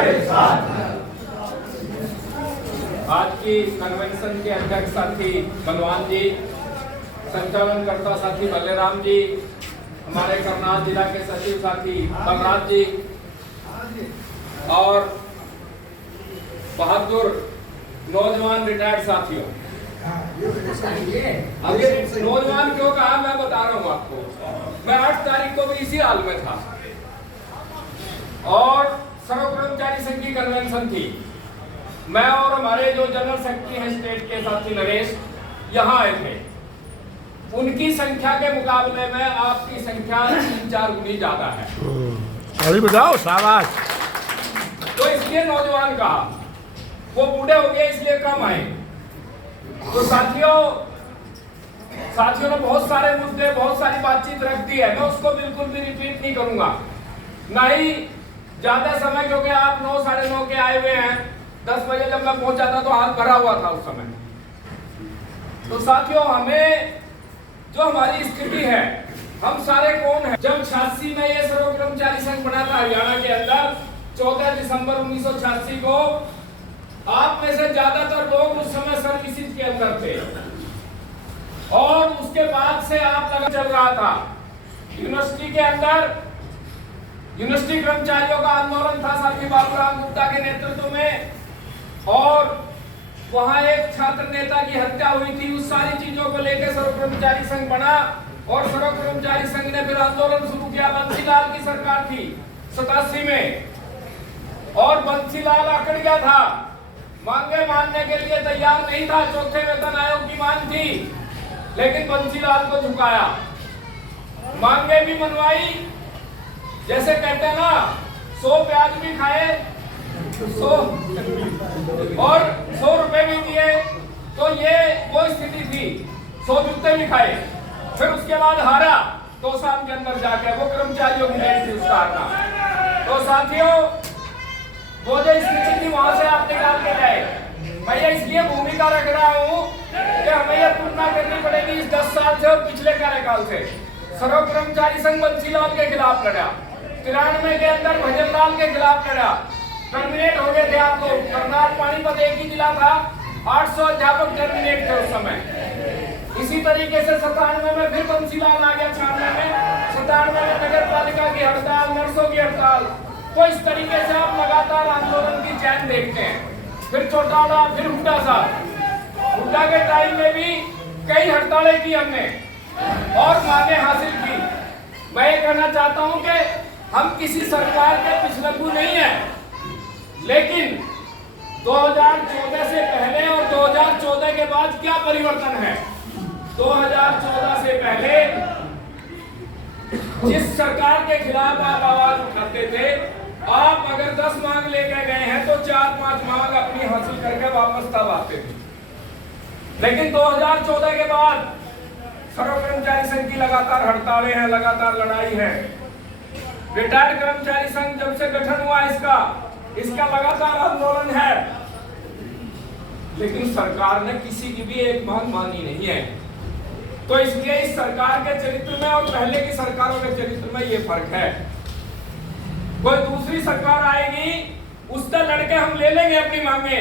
हमारे साथ है। आज की कन्वेंशन के अध्यक्ष साथी बलवान जी, संचालनकर्ता साथी बलराम जी, हमारे करनाल जिला के सचिव साथी बलराज जी और बहादुर नौजवान रिटायर्ड साथियों। अभी नौजवान क्यों कहा मैं बता रहा हूँ आपको। मैं 8 तारीख को भी इसी हाल में था और सर्व कर्मचारी संघ की कन्वेंशन थी। मैं और हमारे जो जनरल सेक्रेटरी हैं स्टेट के साथी नरेश यहाँ आए थे। उनकी संख्या के मुकाबले में आपकी संख्या 3-4 गुनी ज्यादा है। अभी बताओ शाबाश। तो इसलिए नौजवान कहा, वो बूढ़े हो गए इसलिए कम आए। तो साथियों ने बहुत सारे मुद्दे, बहुत सारी बातचीत रख दी है। मैं उसको बिल्कुल भी रिपीट नहीं करूंगा, ना ही ज्यादा समय, क्योंकि आप 9, साढ़े 9 के आए हुए हैं। 10 बजे जब मैं पहुंचा था तो हाथ भरा हुआ था उस समय। तो साथियों, हमें जो हमारी स्थिति है, हम सारे कौन हैं? जब 86 में ये सर्व कर्मचारी संघ बना था हरियाणा के अंदर, 14 दिसंबर 1986 को, आप में से ज्यादातर लोग उस समय सर्विसेज के अंदर थे और उसके बाद से आप लगा चल रहा था। यूनिवर्सिटी के अंदर यूनिवर्सिटी कर्मचारियों का आंदोलन था साथी बाबूराम गुप्ता के नेतृत्व में, और वहां एक छात्र नेता की हत्या हुई थी। उस सारी चीजों को लेकर सर्व कर्मचारी संघ बना और सर्व कर्मचारी संघ ने फिर आंदोलन शुरू किया। बंसीलाल की सरकार थी 87 में और बंसीलाल अकड़ गया था, मांगे मानने के लिए तैयार नहीं था। चौथे वेतन आयोग की मांग थी, लेकिन बंसीलाल को झुकाया, मांगे भी मनवाई। जैसे कहते हैं ना, 100 प्याज भी खाए 100 और 100 रुपए भी दिए, तो ये वो स्थिति थी। 100 जूते भी खाए, फिर उसके बाद हारा 2 साल के अंदर जाके। वो कर्मचारियों की देन थी उसका हारना। तो साथियों, वो जो स्थिति थी वहां से आप निकाल के गए। मैं ये इसलिए भूमिका रख रहा हूँ कि हमें ये तुलना करनी पड़ेगी इस 10 साल से और पिछले कार्यकाल से। सर्व कर्मचारी संघ बंसीलाल के खिलाफ लड़ा, 93 के अंदर भजनलाल के खिलाफ लड़ा, टर्मिनेट हो गए थे आप लोग। करनाल पानीपत एक ही जिला था, 800 अध्यापक टर्मिनेट थे उस समय। इसी तरीके से 97 में फिर बंसीलाल आ गया, 96 में, 97 में नगर पालिका की हड़ताल, नर्सों की हड़ताल। तो इस तरीके से आप लगातार आंदोलन की चैन देखते हैं। फिर चौटाला, फिर हुड्डा साहब, हुड्डा के टाइम में भी कई हड़तालें की हमने और मांगे हासिल की। मैं ये कहना चाहता हूं कि हम किसी सरकार के पिछलग्गू नहीं है, लेकिन 2014 से पहले और 2014 के बाद क्या परिवर्तन है? 2014 से पहले जिस सरकार के खिलाफ आप आवाज उठाते थे, आप अगर 10 मांग लेके गए हैं तो 4-5 मांग अपनी हासिल करके वापस तब आते थे। लेकिन 2014 के बाद सर्व कर्मचारी संघ की लगातार हड़तालें हैं, लगातार लड़ाई है। रिटायर्ड कर्मचारी संघ जब से गठन हुआ इसका लगातार आंदोलन है, लेकिन सरकार ने किसी की भी एक मांग मानी नहीं है। तो इसलिए इस सरकार के चरित्र में और पहले की सरकारों के चरित्र में ये फर्क है। कोई दूसरी सरकार आएगी, उससे लड़के हम ले लेंगे अपनी मांगे।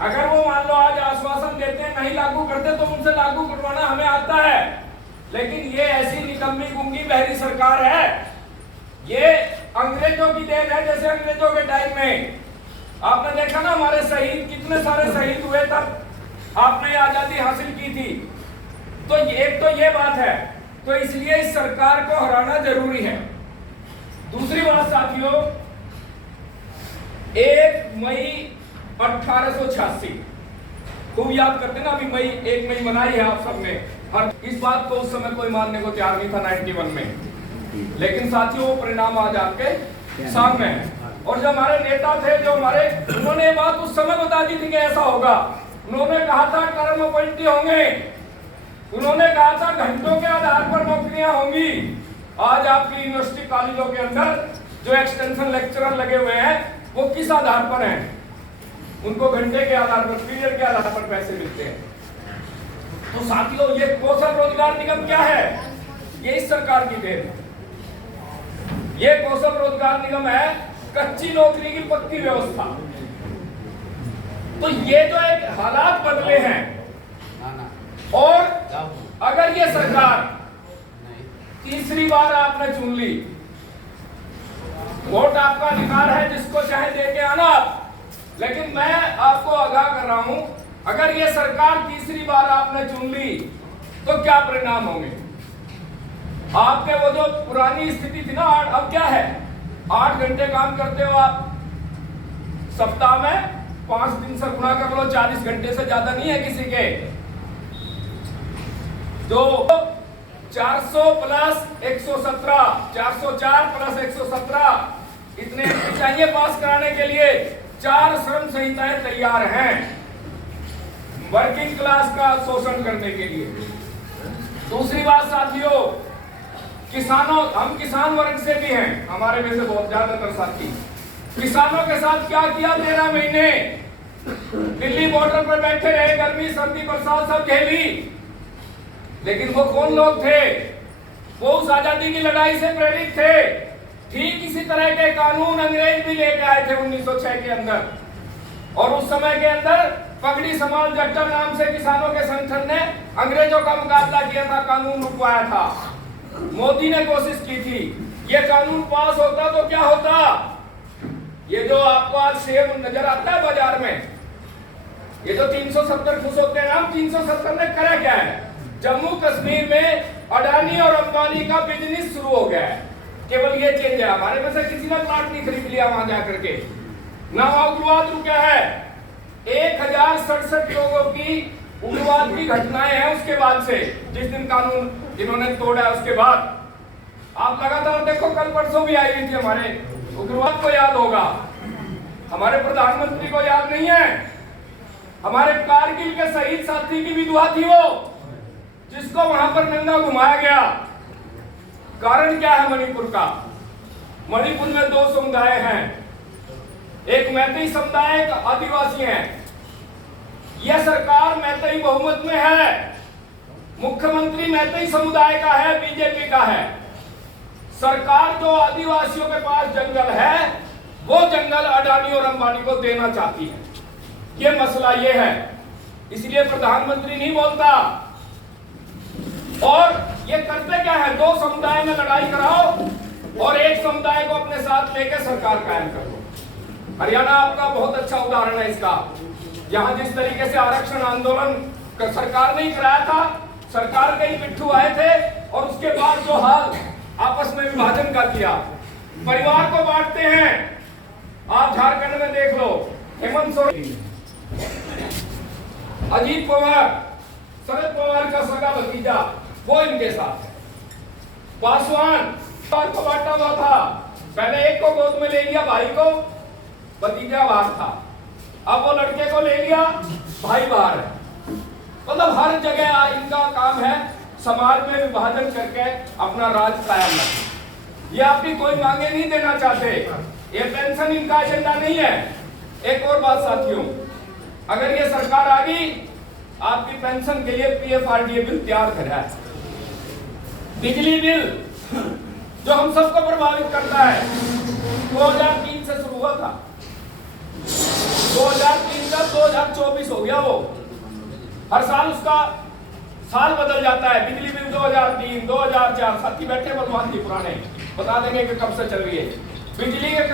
अगर वो मान लो आज आश्वासन देते हैं, नहीं लागू करते, तो उनसे लागू करवाना हमें आता है। लेकिन ये ऐसी निकम्मी गुंगी बहरी सरकार है, ये अंग्रेजों की देन है। जैसे अंग्रेजों के टाइम में आपने देखा ना, हमारे शहीद, कितने सारे शहीद हुए तब आपने आजादी हासिल की थी। तो एक तो ये बात है, तो इसलिए इस सरकार को हराना जरूरी है। दूसरी बात साथियों, 1 मई 1886 खूब याद करते ना, अभी 1 मई मनाई है आप सबने। हर इस बात को उस समय कोई मानने को तैयार नहीं था 91 में, लेकिन साथियों वो परिणाम आज आपके सामने है। और जो हमारे नेता थे, जो हमारे, उन्होंने ये बात उस समय बता दी थी कि ऐसा होगा। उन्होंने कहा था कर्म अपॉइंटी होंगे, उन्होंने कहा था घंटों के आधार पर नौकरियां होंगी। आज आपकी यूनिवर्सिटी कॉलेजों के अंदर जो एक्सटेंशन लेक्चरर लगे हुए हैं, वो किस आधार पर हैं? उनको घंटे के आधार पर, पीरियड के आधार पर पैसे मिलते हैं। तो साथियों, ये कौशल रोजगार निगम क्या है? ये इस सरकार की देन है। ये कौशल रोजगार निगम है कच्ची नौकरी की पक्की व्यवस्था। तो ये तो एक हालात बदले हैं। और अगर ये सरकार तीसरी बार आपने चुन ली, वोट आपका अधिकार है, जिसको चाहे दे के आना, लेकिन मैं आपको आगाह कर रहा हूं, अगर ये सरकार तीसरी बार आपने चुन ली तो क्या परिणाम होंगे। आपके वो जो पुरानी स्थिति थी ना, अब क्या है, 8 घंटे काम करते हो आप सप्ताह में, 5 दिन से गुणा कर लो, 40 घंटे से ज्यादा नहीं है किसी के। जो 400 प्लस 117, 404 प्लस 117 इतने चाहिए पास कराने के लिए। 4 श्रम संहिताएं तैयार हैं वर्किंग क्लास का शोषण करने के लिए। दूसरी बात साथियों, किसानों, हम किसान वर्ग से भी हैं, हमारे में से बहुत ज्यादातर साथी किसानों के साथ क्या किया। 13 महीने दिल्ली बॉर्डर पर बैठे रहे, गर्मी सर्दी बरसात सब झेली, लेकिन वो कौन लोग थे, वो उस आजादी की लड़ाई से प्रेरित थे। ठीक इसी तरह के कानून अंग्रेज भी लेके आए थे 1906 के अंदर, और उस समय के अंदर पगड़ी समाज जट्टा नाम से किसानों के संगठन ने अंग्रेजों का मुकाबला किया था, कानून रुकवाया था। मोदी ने कोशिश की थी, ये कानून पास होता तो क्या होता। ये जो आपको आज सेब नजर आता है बाजार में, ये जो 370 खुश होते हैं, हम 370 ने करा क्या है, जम्मू कश्मीर में अडानी और अंबानी का बिजनेस शुरू हो गया है। केवल ये चेंज है, हमारे में से किसी ने प्लाट नहीं खरीद लिया वहां जाकर के, ना उग्रवाद रुका है। 1067 लोगों की उग्रवाद की घटनाएं हैं उसके बाद से, जिस दिन कानून इन्होंने तोड़ा है उसके बाद। आप लगातार देखो, कल परसों भी आई हुई थी हमारे, उग्रवाद को याद होगा, हमारे प्रधानमंत्री को याद नहीं है। हमारे कारगिल के शहीद साथी की विधवा थी वो, जिसको वहां पर नंगा घुमाया गया। कारण क्या है मणिपुर का? मणिपुर में 2 समुदाय हैं, एक मैतेई समुदाय, एक आदिवासी है। यह सरकार मैतेई बहुमत में है, मुख्यमंत्री मैतेई समुदाय का है, बीजेपी का है। सरकार जो आदिवासियों के पास जंगल है, वो जंगल अडानी और अंबानी को देना चाहती है। ये मसला ये है, इसलिए प्रधानमंत्री नहीं बोलता। और ये करते क्या है, 2 समुदाय में लड़ाई कराओ और एक समुदाय को अपने साथ लेकर सरकार कायम कर दो। हरियाणा आपका बहुत अच्छा उदाहरण है इसका। यहाँ जिस तरीके से आरक्षण आंदोलन सरकार ने ही कराया था, सरकार के ही पिट्ठू आए थे, और उसके बाद जो हाल आपस में विभाजन का किया, परिवार को बांटते हैं। आप झारखंड में देख लो, हेमंत सोरेन, अजीत पवार, शरद पवार का सगा भतीजा, वो इनके साथ है। पासवान को बांटा हुआ था, पहले एक को गोद में ले लिया, भाई को, भतीजा बाहर था, अब वो लड़के को ले लिया, भाई बाहर है। मतलब हर जगह इनका काम है समाज में विभाजन करके अपना राज कायम रखना। ये आपकी कोई मांगे नहीं देना चाहते, ये पेंशन इनका एजेंडा नहीं है। एक और बात साथियों, अगर ये सरकार आ गई, आपकी पेंशन के लिए पीएफआरडीए बिल तैयार करा है। बिजली बिल जो हम सबको प्रभावित करता है, 2003 से शुरू हुआ था, 2003 का 2024 हो गया। वो हर साल उसका साल बदल जाता है। बिजली बिल 2003, 2004, साथी बैठे बलवान जी पुराने बता देंगे कि कब से चल रही है बिजली के